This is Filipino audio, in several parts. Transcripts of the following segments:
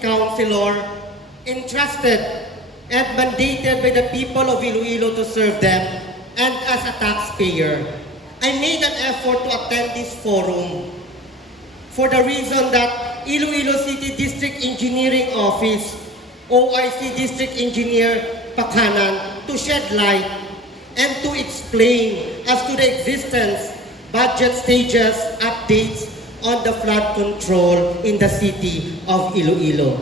councilor entrusted and mandated by the people of Iloilo to serve them and as a taxpayer. I made an effort to attend this forum for the reason that Iloilo City District Engineering Office, OIC District Engineer Pakanan, to shed light and to explain as to the existence, budget stages, updates on the flood control in the city of Iloilo.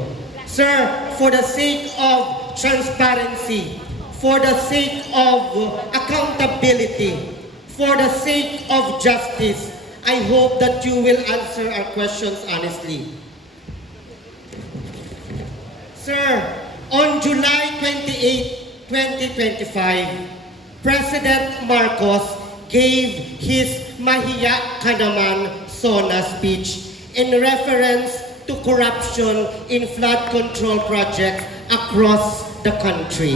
Sir, for the sake of transparency, for the sake of accountability, for the sake of justice, I hope that you will answer our questions honestly. Sir, on July 28, 2025, President Marcos gave his Mahiya ka naman SONA speech in reference to corruption in flood control projects across the country.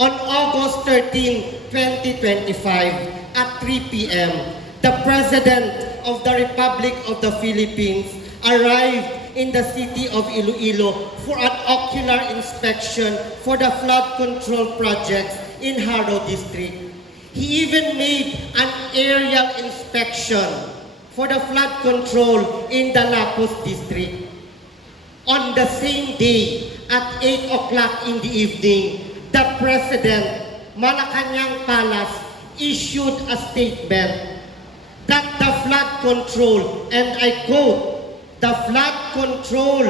On August 13, 2025, at 3 p.m., the President of the Republic of the Philippines arrived in the city of Iloilo for an ocular inspection for the flood control projects in Haro District. He even made an aerial inspection for the flood control in the Lapus District. On the same day, at 8 o'clock in the evening, the President, Malacanang Palace, issued a statement that the flood control, and I quote, the flood control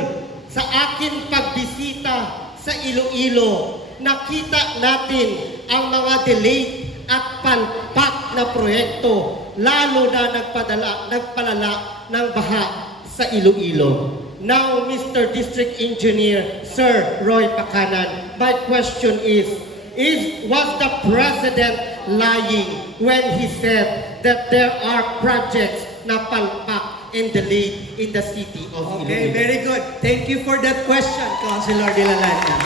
sa akin pagbisita sa Iloilo, nakita natin ang mga delayed at palpak na proyekto, lalo na nagpadala, nagpalala ng baha sa Iloilo. Now, Mr. District Engineer, Sir Roy Pakanan, my question is, is was the President lying when he said that there are projects na palpak and delayed in the city of Okay, Iloilo? very good. Thank you for that question, Councilor De La Lana.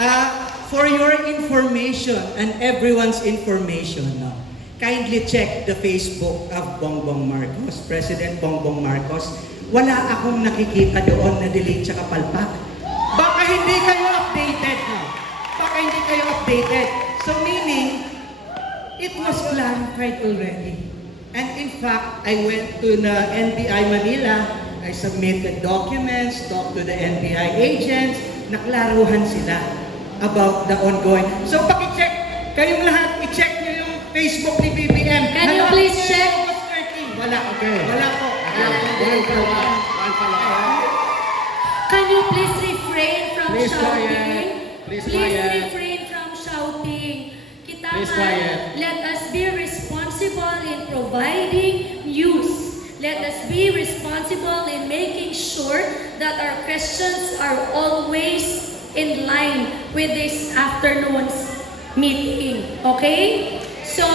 Uh, for your information and everyone's information, no, kindly check the Facebook of Bongbong Marcos, President Bongbong Marcos. Wala akong nakikita doon na delete sa kapalpak. Baka hindi kayo updated, no? Baka hindi kayo updated. So meaning, it was clarified already. And in fact, I went to the NBI Manila, I submitted documents, talked to the NBI agents, naklaruhan sila about the ongoing. So pakicheck, kayong lahat, i-check nyo yung Facebook ni BBM. Can you please check? August 13. Wala. Okay. Wala po. Wala po. Can you please refrain from Please shouting? quiet. Please quiet. refrain from shouting. Kita Please quiet. let us be responsible in providing news. Let us be responsible in making sure that our questions are always in line with this afternoon's meeting. Okay? So,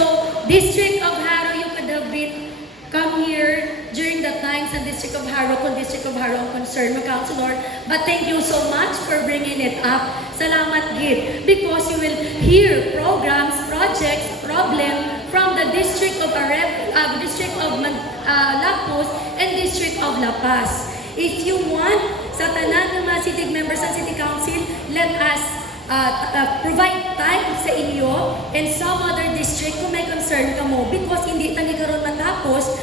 District of Haro, you could have been come here during the times sa District of Haro kung District of Haro ang concern mo, Councilor. But thank you so much for bringing it up. Salamat, Git. Because you will hear programs, projects, problem from the District of Arep, uh, District of uh, Lapus and District of La Paz. If you want, sa tanan ng mga city members and city council, let us uh, uh, provide time sa inyo and some other district kung may concern ka mo because hindi tani karon